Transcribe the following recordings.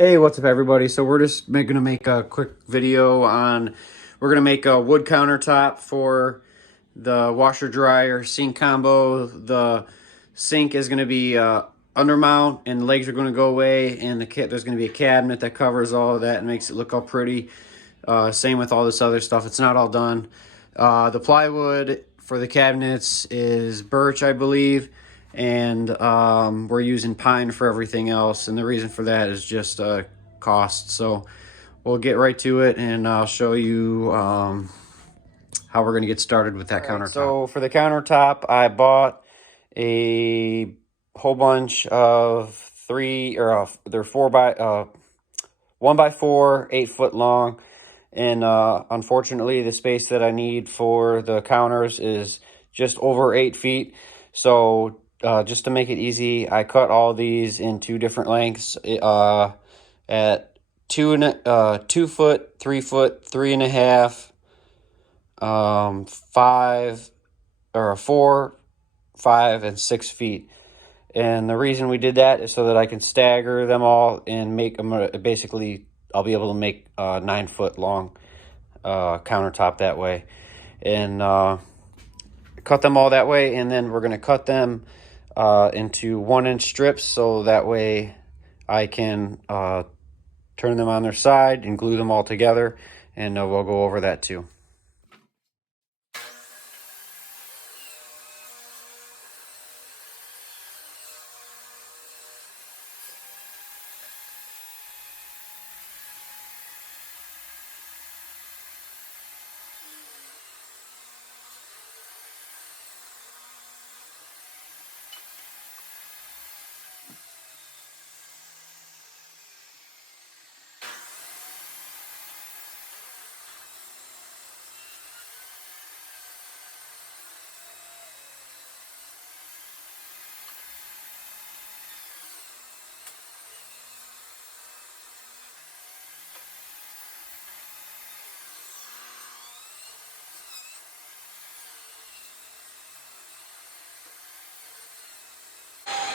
Hey, what's up everybody? So we're just gonna make a quick video on, we're gonna make a wood countertop for the washer dryer sink combo. The sink is gonna be undermount and the legs are gonna go away, and there's gonna be a cabinet that covers all of that and makes it look all pretty. Same with all this other stuff. It's not all done. The plywood for the cabinets is birch, I believe, and we're using pine for everything else, and the reason for that is just cost. So we'll get right to it, and I'll show you how we're going to get started with that countertop. So for the countertop, I bought a whole bunch of they're 1x4, 8-foot long. And unfortunately, the space that I need for the counters is just over 8 feet. So just to make it easy, I cut all these in 2 different lengths at 2 foot, 3 foot, 3.5, 5 or 4, 5, and 6 feet. And the reason we did that is so that I can stagger them all and make them basically. I'll be able to make a 9-foot long countertop that way, and cut them all that way. And then we're going to cut them into 1-inch strips, so that way I can turn them on their side and glue them all together, and we'll go over that too.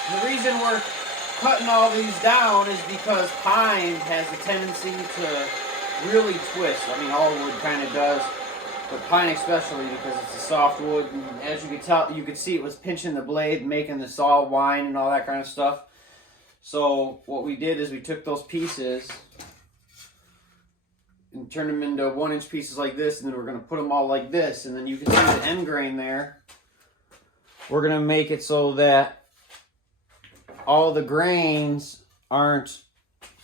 The reason we're cutting all these down is because pine has a tendency to really twist. I mean, all wood kind of does, but pine especially, because it's a soft wood. And as you could tell, you could see it was pinching the blade, making the saw whine and all that kind of stuff. So what we did is we took those pieces and turned them into 1-inch pieces like this, and then we're going to put them all like this, and then you can see the end grain there. We're going to make it so that all the grains aren't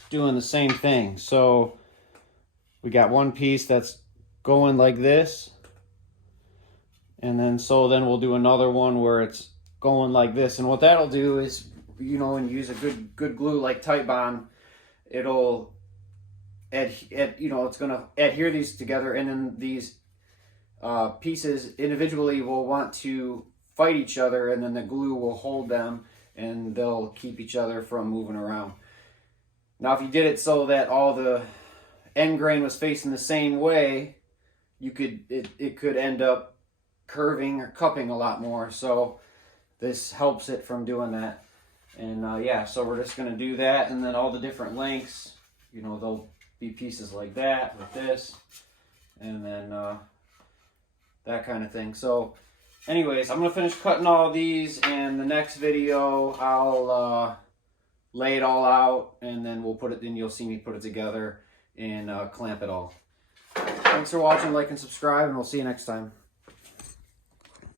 doing the same thing. So we got one piece that's going like this, and then we'll do another one where it's going like this. And what that'll do is, when you use a good glue like Titebond, it'll it's gonna adhere these together, and then these pieces individually will want to fight each other, and then the glue will hold them and they'll keep each other from moving around. Now, if you did it so that all the end grain was facing the same way, it could end up curving or cupping a lot more. So this helps it from doing that. And yeah, so we're just gonna do that, and then all the different lengths, there'll be pieces like that with this, and then that kind of thing. So anyways, I'm going to finish cutting all these, and the next video I'll lay it all out, and then you'll see me put it together and clamp it all. Thanks for watching, like and subscribe, and we'll see you next time.